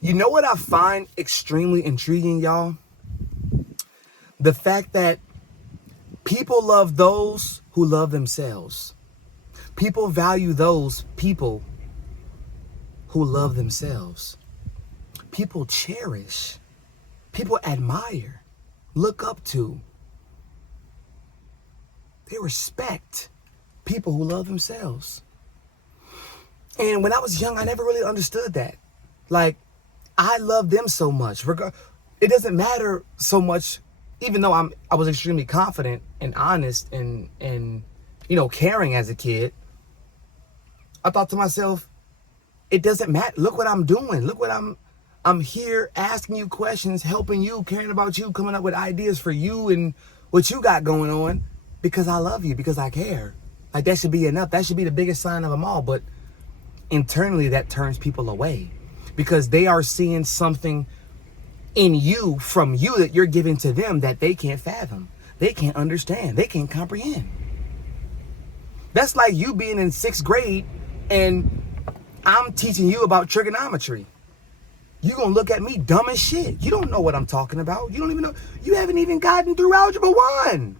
You know what I find extremely intriguing, y'all? The fact that people love those who love themselves. People value those people who love themselves. People cherish. People admire. Look up to. They respect people who love themselves. And when I was young, I never really understood that. Like, I love them so much. It doesn't matter so much, even though I was extremely confident and honest and caring as a kid. I thought to myself, it doesn't matter. Look what I'm doing. Look what I'm here asking you questions, helping you, caring about you, coming up with ideas for you and what you got going on, because I love you, because I care. Like, that should be enough. That should be the biggest sign of them all. But internally, that turns people away, because they are seeing something in you, from you, that you're giving to them that they can't fathom. They can't understand. They can't comprehend. That's like you being in 6th grade and I'm teaching you about trigonometry. You're going to look at me dumb as shit. You don't know what I'm talking about. You don't even know. You haven't even gotten through Algebra 1.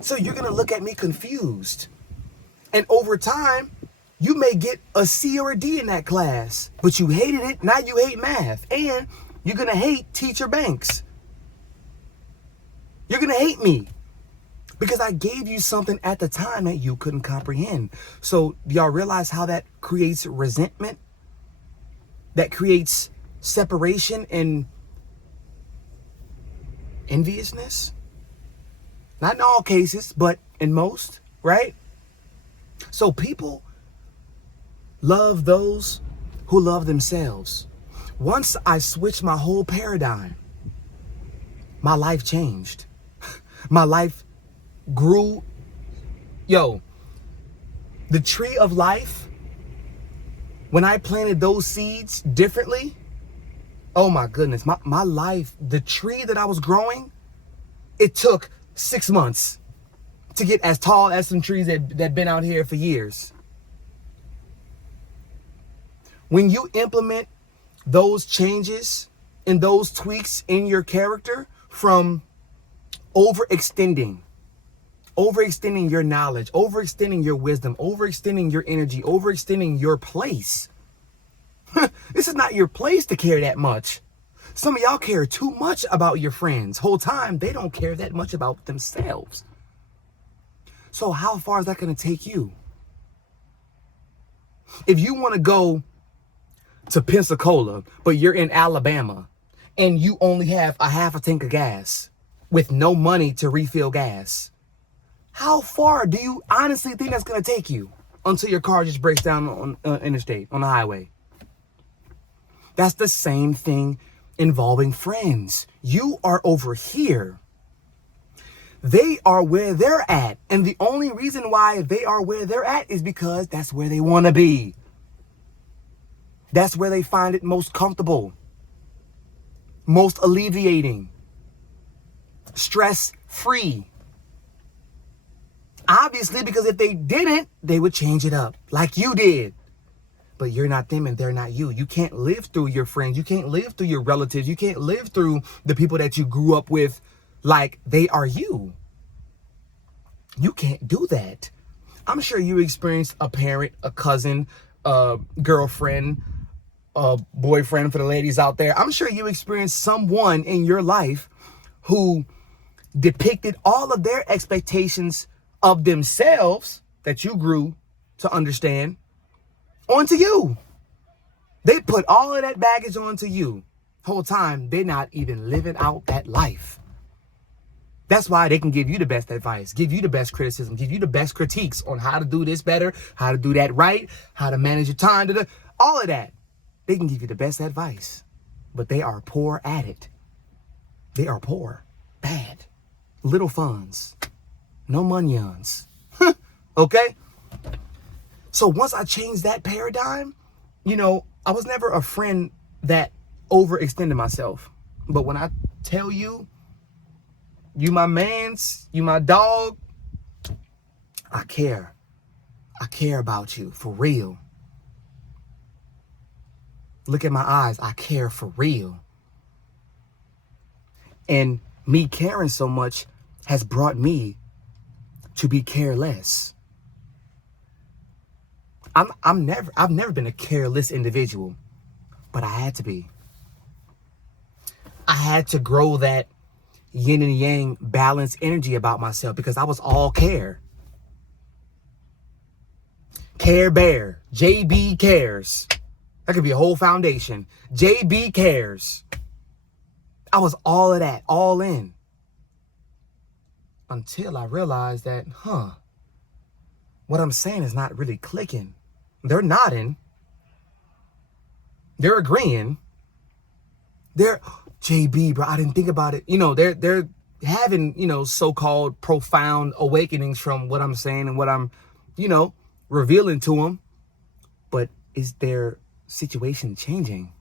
So you're going to look at me confused. And over time, you may get a C or a D in that class, but you hated it. Now you hate math. And you're going to hate Teacher Banks. You're going to hate me, because I gave you something at the time that you couldn't comprehend. So y'all realize how that creates resentment? That creates separation and enviousness? Not in all cases, but in most, right? So people love those who love themselves. Once I switched my whole paradigm, my life changed. My life grew. Yo, the tree of life, when I planted those seeds differently, oh my goodness, my life, the tree that I was growing, it took 6 months to get as tall as some trees that been out here for years. When you implement those changes and those tweaks in your character, from overextending your knowledge, overextending your wisdom, overextending your energy, overextending your place. This is not your place to care that much. Some of y'all care too much about your friends. Whole time, they don't care that much about themselves. So how far is that going to take you? If you want to go to Pensacola, but you're in Alabama, and you only have a half a tank of gas with no money to refill gas, how far do you honestly think that's going to take you until your car just breaks down on interstate, on the highway? That's the same thing involving friends. You are over here. They are where they're at. And the only reason why they are where they're at is because that's where they want to be. That's where they find it most comfortable, most alleviating, stress-free. Obviously, because if they didn't, they would change it up like you did. But you're not them and they're not you. You can't live through your friends. You can't live through your relatives. You can't live through the people that you grew up with like they are you. You can't do that. I'm sure you experienced a parent, a cousin, a girlfriend, a boyfriend for the ladies out there. I'm sure you experienced someone in your life who depicted all of their expectations of themselves that you grew to understand onto you. They put all of that baggage onto you. Whole time, they're not even living out that life. That's why they can give you the best advice, give you the best criticism, give you the best critiques on how to do this better, how to do that right, how to manage your time, all of that. They can give you the best advice, but they are poor at it. They are poor, bad, little funds, no munions. Okay? So once I changed that paradigm, I was never a friend that overextended myself. But when I tell you, you my mans, you my dog, I care. I care about you, for real. Look at my eyes. I care for real. And me caring so much has brought me to be careless. I've never been a careless individual, but I had to be. I had to grow that yin and yang balanced energy about myself because I was all care. Care Bear, JB Cares. That could be a whole foundation. JB Cares. I was all of that, all in. Until I realized that, what I'm saying is not really clicking. They're nodding. They're agreeing. They're, JB, bro, I didn't think about it. You know, they're having, you know, so-called profound awakenings from what I'm saying and what I'm, you know, revealing to them. But is their situation changing?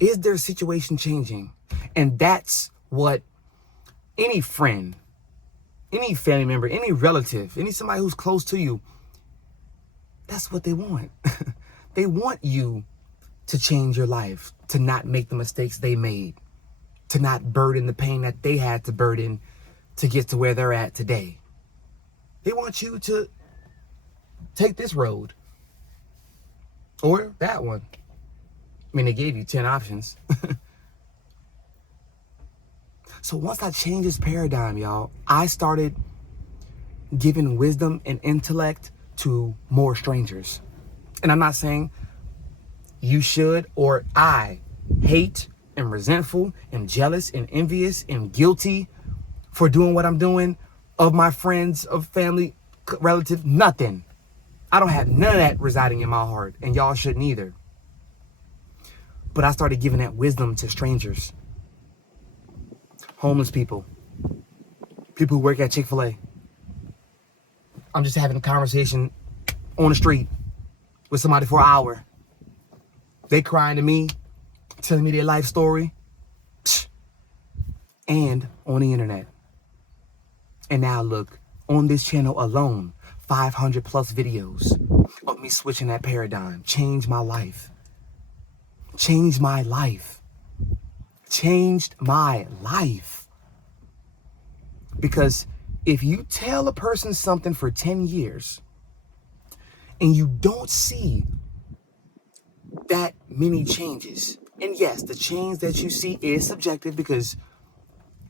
Is their situation changing? And that's what any friend, any family member, any relative, somebody who's close to you, that's what they want. They want you to change your life, to not make the mistakes they made, to not burden the pain that they had to burden to get to where they're at today. They want you to take this road or that one. I mean, they gave you 10 options. So once I changed this paradigm, y'all, I started giving wisdom and intellect to more strangers. And I'm not saying you should, or I hate and resentful and jealous and envious and guilty for doing what I'm doing of my friends, of family, relative, nothing. I don't have none of that residing in my heart, and y'all shouldn't either. But I started giving that wisdom to strangers. Homeless people. People who work at Chick-fil-A. I'm just having a conversation on the street with somebody for an hour. They crying to me, telling me their life story. And on the internet. And now look, on this channel alone, 500 plus videos of me switching that paradigm. Changed my life. Changed my life. Changed my life. Because if you tell a person something for 10 years and you don't see that many changes, and yes, the change that you see is subjective because,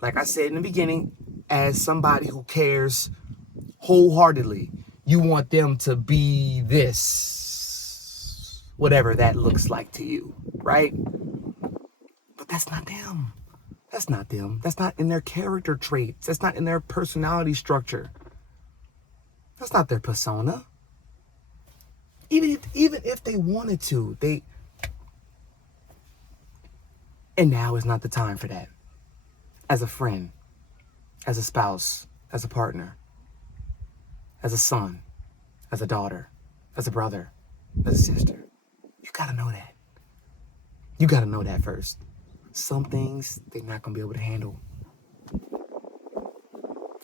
like I said in the beginning, as somebody who cares wholeheartedly, you want them to be this, whatever that looks like to you, right? But that's not them. That's not them. That's not in their character traits. That's not in their personality structure. That's not their persona. Even if they wanted to, and now is not the time for that. As a friend, as a spouse, as a partner, as a son, as a daughter, as a brother, as a sister. You gotta know that. You gotta know that first. Some things they're not gonna be able to handle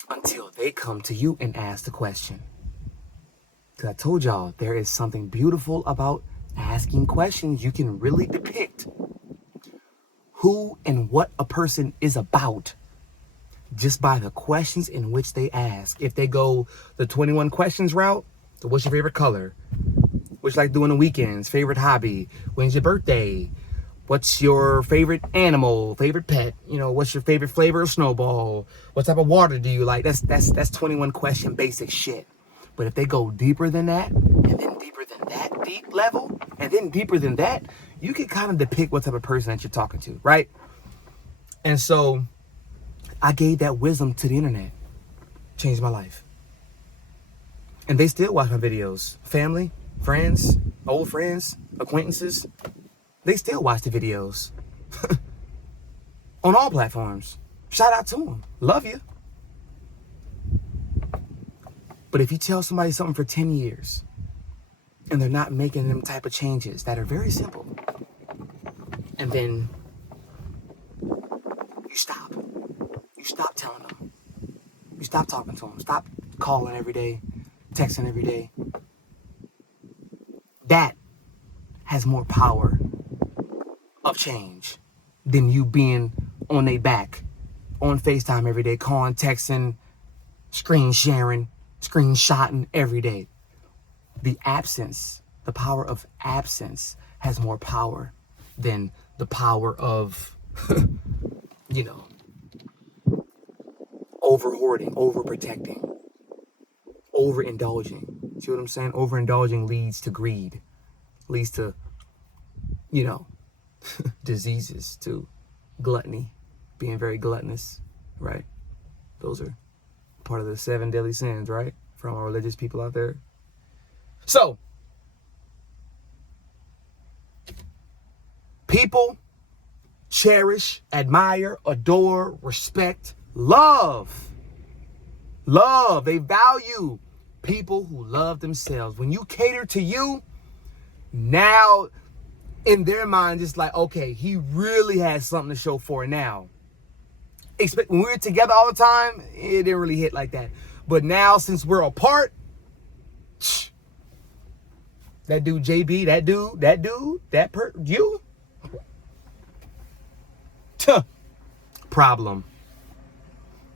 until they come to you and ask the question. Because I told y'all, there is something beautiful about asking questions. You can really depict who and what a person is about just by the questions in which they ask. If they go the 21 questions route, so what's your favorite color? What you like doing on the weekends? Favorite hobby? When's your birthday? What's your favorite animal? Favorite pet? You know, what's your favorite flavor of Snowball? What type of water do you like? That's 21 question basic shit. But if they go deeper than that, and then deeper than that deep level, and then deeper than that, you can kind of depict what type of person that you're talking to, right? And so I gave that wisdom to the internet. Changed my life. And they still watch my videos. Family, friends, old friends, acquaintances, they still watch the videos. On all platforms. Shout out to them. Love you. But if you tell somebody something for 10 years and they're not making them type of changes that are very simple, and then you stop telling them, you stop talking to them, stop calling every day, texting every day, that has more power of change than you being on their back, on FaceTime every day, calling, texting, screen sharing, screenshotting every day. The absence, the power of absence has more power than the power of, you know, over-hoarding, over-protecting, overindulging. See what I'm saying? Overindulging leads to greed, leads to, you know, diseases, to gluttony, being very gluttonous, right? Those are part of the 7 deadly sins, right? From our religious people out there. So, people cherish, admire, adore, respect, love. They value people who love themselves. When you cater to you, now in their minds, it's like, okay, he really has something to show for it now. When we were together all the time, it didn't really hit like that. But now, since we're apart, that dude JB, you? Problem.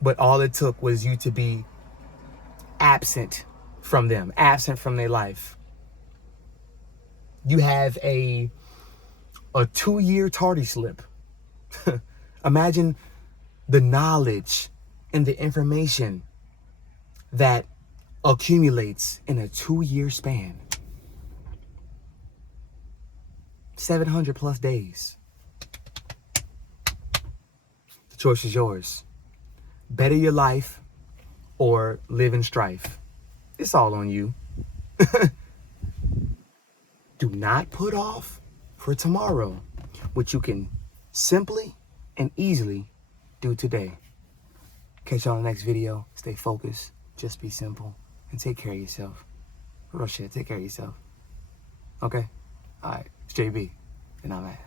But all it took was you to be absent from them, absent from their life. You have a 2-year tardy slip. Imagine the knowledge and the information that accumulates in a 2-year span. 700 plus days. The choice is yours. Better your life or live in strife. It's all on you. Do not put off for tomorrow what you can simply and easily do today. Catch y'all in the next video. Stay focused. Just be simple. And take care of yourself. Real shit. Take care of yourself. Okay? Alright. It's JB. And I'm at.